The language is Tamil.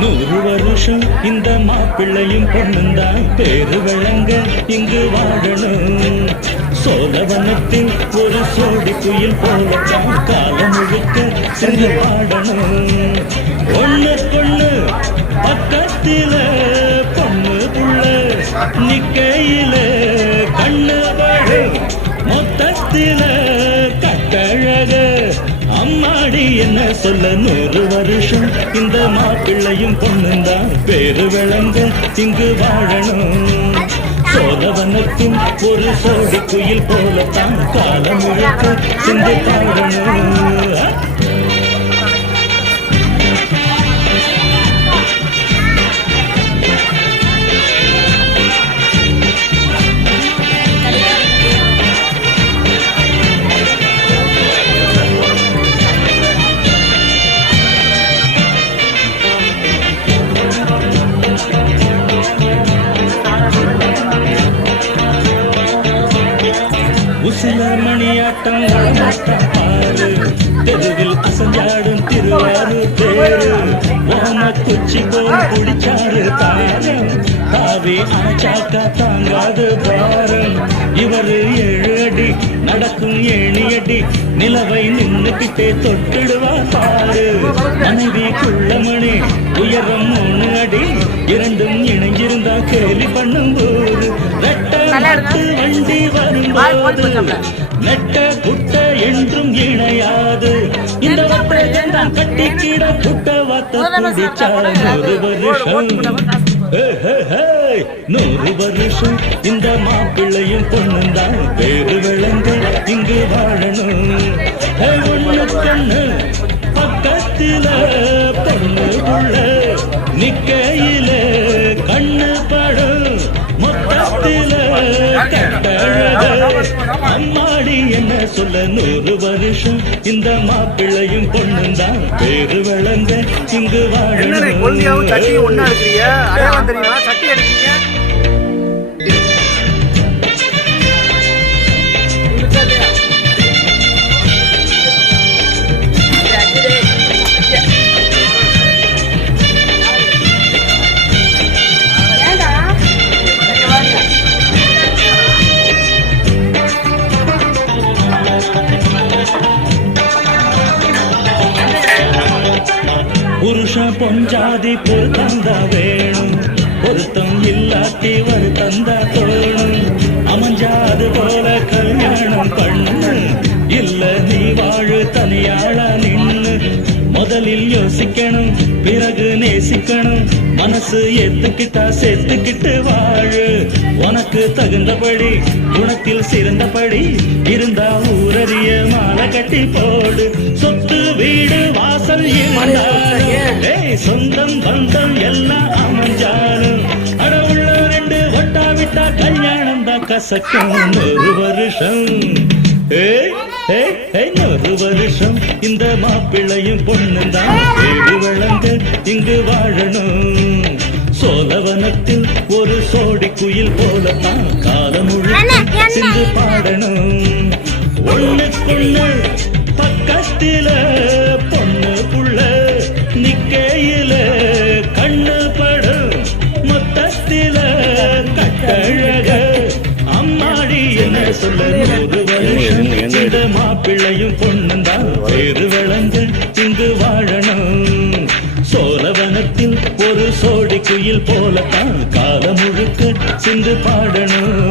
நூறு வருஷம் இந்த மாப்பிள்ளையும் பொண்ணுந்தான் பேரு விளங்க இங்கு வாழணும். சோழவனத்தில் ஒரு சோடி குயில் போலத்தான் காலம் முழுக்க சென்று பாடணும். ஒண்ணு பொண்ணு பக்கத்தில பொண்ணு புள்ள நிக்கையில கண்ணு படும் மொத்தத்தில கட்டழக அம்மாடி என்ன சொல்ல. நூறு வருஷம் இந்த மாப்பிள்ளையும் பொண்ணுந்தான் பேரு விளங்க இங்கு வாழணும். சோழவனத்தின் ஒரு சோடி குயில் போலத்தான் காலம் முழுக்க சிந்து பாடணும். உசில மணியாட்டம் உளமாட்டம் பாரு தெருவில் அசஞ்சாடும் திருவாரூர் தேரு. ஓம குச்சி போல் குடிச்சாரு தாரம் தாவி ஆச்சாக்கா தாங்காது பாரம். இவரு 7 அடி நடக்கும் ஏணியடி நிலவை நின்னுக்கிட்டே தொட்டுடுவா பாரு. மனைவி குள்ளமணி உயரம் 3 அடி இரண்டும் இணைஞ்சிருந்தா கேலி பண்ணும் போது வண்டி வரும்போது நெட்ட குட்ட என்றும் இணையாது. இந்த வட்டம் கட்டிக்கிட குட்ட வாத்த குடிச்சா 100 வருஷம் 100 வருஷம் இந்த மாப்பிள்ளையும் பொண்ணுந்தான் பேரு விளங்க இங்கு வாழணும். ஒண்ணு பொண்ணு பக்கத்தில பொண்ணு புள்ள நிக்கையில கண்ணு படும் மொத்தத்தில அம்மாடி என்ன சொல்ல. 100 வருஷம் இந்த மாப்பிள்ளையும் பொண்ணுந்தான் பேரு விளங்க இங்கு வாழணும். புருஷன் பொஞ்சாதி பொருத்தந்தா வேணும். பொருத்தம் இல்லாட்டி வருத்தந்தா தோணும். அமைஞ்சாது போல கல்யாணம் பண்ணு இல்ல நீ வாழு தனியாளா நின்னு. முதலில் யோசிக்கணும் பிறகு நேசிக்கணும். மனசு ஏத்துக்கிட்டா சேர்த்துக்கிட்டு வாழு. உனக்கு தகுந்தபடி குணத்தில் சிறந்தபடி இருந்தா ஊரறிய மாலை கட்டி போடு. சொத்து வீடு வாசல் சொந்தம் பந்தம் எல்லாம் அமைஞ்சாலும் அடவுள்ள 2 ஒட்டா விட்டா கல்யாணம் தான் கசக்கும். 100 வருஷம் 100 வருஷம் இந்த மாப்பிள்ளையும் பொண்ணுந்தான் பேரு விளங்க இங்கு வாழணும். சோழவனத்தில் ஒரு சோடி குயில் போலத்தான் காலம் முழுக்க சிந்து பாடணும். ஒண்ணுக்குள்ள பக்கத்தில பொண்ணு புள்ள நிக்கையில கண்ணு படும் மொத்தத்தில கட்டழக அம்மாடி என்ன சொல்ல. 100 வருஷம் இந்த மாப்பிள்ளையும் பொண்ணுந்தான் பேரு விளங்க இங்கு வாழணும். சோழவனத்தில் ஒரு சோடி குயில் போலத்தான் காலம் முழுக்க சிந்து பாடணும்.